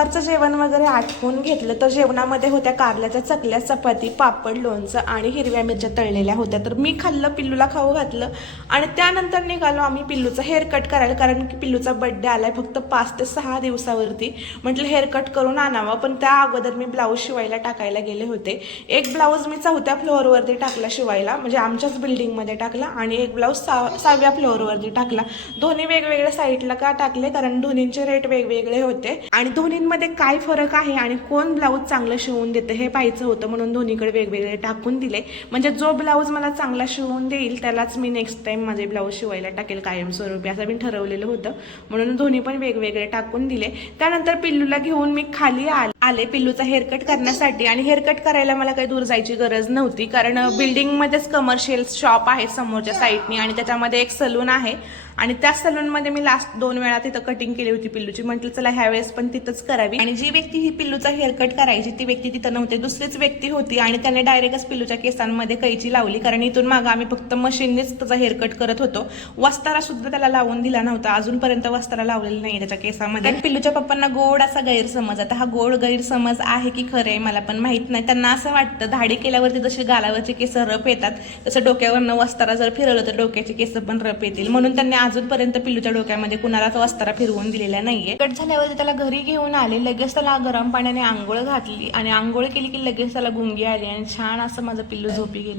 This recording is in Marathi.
दुपारचं जेवण वगैरे आटवून घेतलं तर जेवणामध्ये होत्या कारल्याच्या चकल्या, चपाती, पापड, लोणचं आणि हिरव्या मिरच्या तळलेल्या होत्या. तर मी खाल्लं, पिल्लूला खाऊ घातलं आणि त्यानंतर निघालो आम्ही पिल्लूचा हेअरकट करायला, कारण की पिल्लूचा बड्डे आलाय फक्त 5 ते 6 दिवसावरती. म्हटलं हेअरकट करून आणावं, पण त्या अगोदर मी ब्लाऊज शिवायला टाकायला गेले होते. एक ब्लाऊज मी 4थ्या फ्लोअरवरती टाकला शिवायला, म्हणजे आमच्याच बिल्डिंगमध्ये टाकला, आणि एक ब्लाऊज 6व्या फ्लोअरवरती टाकला. दोन्ही वेगवेगळ्या साईडला का टाकले, कारण दोन्हींचे रेट वेगवेगळे होते आणि दोन्हींमध्ये काय फरक आहे आणि कोण ब्लाऊज चांगलं शिवून देते हे पाहायचं होतं, म्हणून दोन्हीकडे वेगवेगळे टाकून दिले. म्हणजे जो ब्लाऊज मला चांगला शिवून देईल त्यालाच मी नेक्स्ट टाइम माझे ब्लाऊज शिवायला टाकेल कायमस्वरूपी, असं मी ठरवलेलं होतं. म्हणून दोन्ही पण वेगवेगळे टाकून दिले. त्यानंतर पिल्लूला घेऊन मी खाली आले पिल्लूचा हेअरकट करण्यासाठी. आणि हेअरकट करायला मला काही दूर जायची गरज नव्हती, कारण बिल्डिंगमध्येच कमर्शियल शॉप आहे समोरच्या साईडनी आणि त्याच्यामध्ये एक सलून आहे. आणि त्या सलूनमध्ये मी लास्ट 2 वेळा तिथं कटिंग केली होती पिल्लूची. म्हटलं चला ह्या वेळेस पण तिथंच करावी. आणि जी व्यक्ती ही पिल्लूचा हेअरकट करायची ती व्यक्ती तिथं नव्हती, दुसरीच व्यक्ती होती आणि त्याने डायरेक्टच पिल्लूच्या केसांमध्ये कैची लावली, कारण इथून मागं आम्ही फक्त मशीननेच त्याचा हेअरकट करत होतो. वस्तारा सुद्धा त्याला लावून दिला नव्हता, अजूनपर्यंत वस्तारा लावलेला नाही त्याच्या केसामध्ये. पिल्लूच्या पप्पांना गोड असा गैरसमज, आता हा गोड गैरसमज आहे की खरं आहे मला पण माहित नाही. त्यांना असं वाटतं दाढी केल्यावरती जसे गालावरचे केस रफ येतात तसं डोक्यावरनं वस्तारा जर फिरवलं तर डोक्याचे केस पण रफ येतील, म्हणून त्यांनी अजूनपर्यंत पिल्लूच्या डोक्यामध्ये कुणालाच वस्तारा फिरवून दिलेला नाहीये. कट झाल्यावरती त्याला घरी घेऊन आले, लगेच त्याला गरम पाण्याने आंघोळ घातली आणि आंघोळ केली की लगेच त्याला गुंगी आली आणि छान असं माझं पिल्लू झोपी गेलं.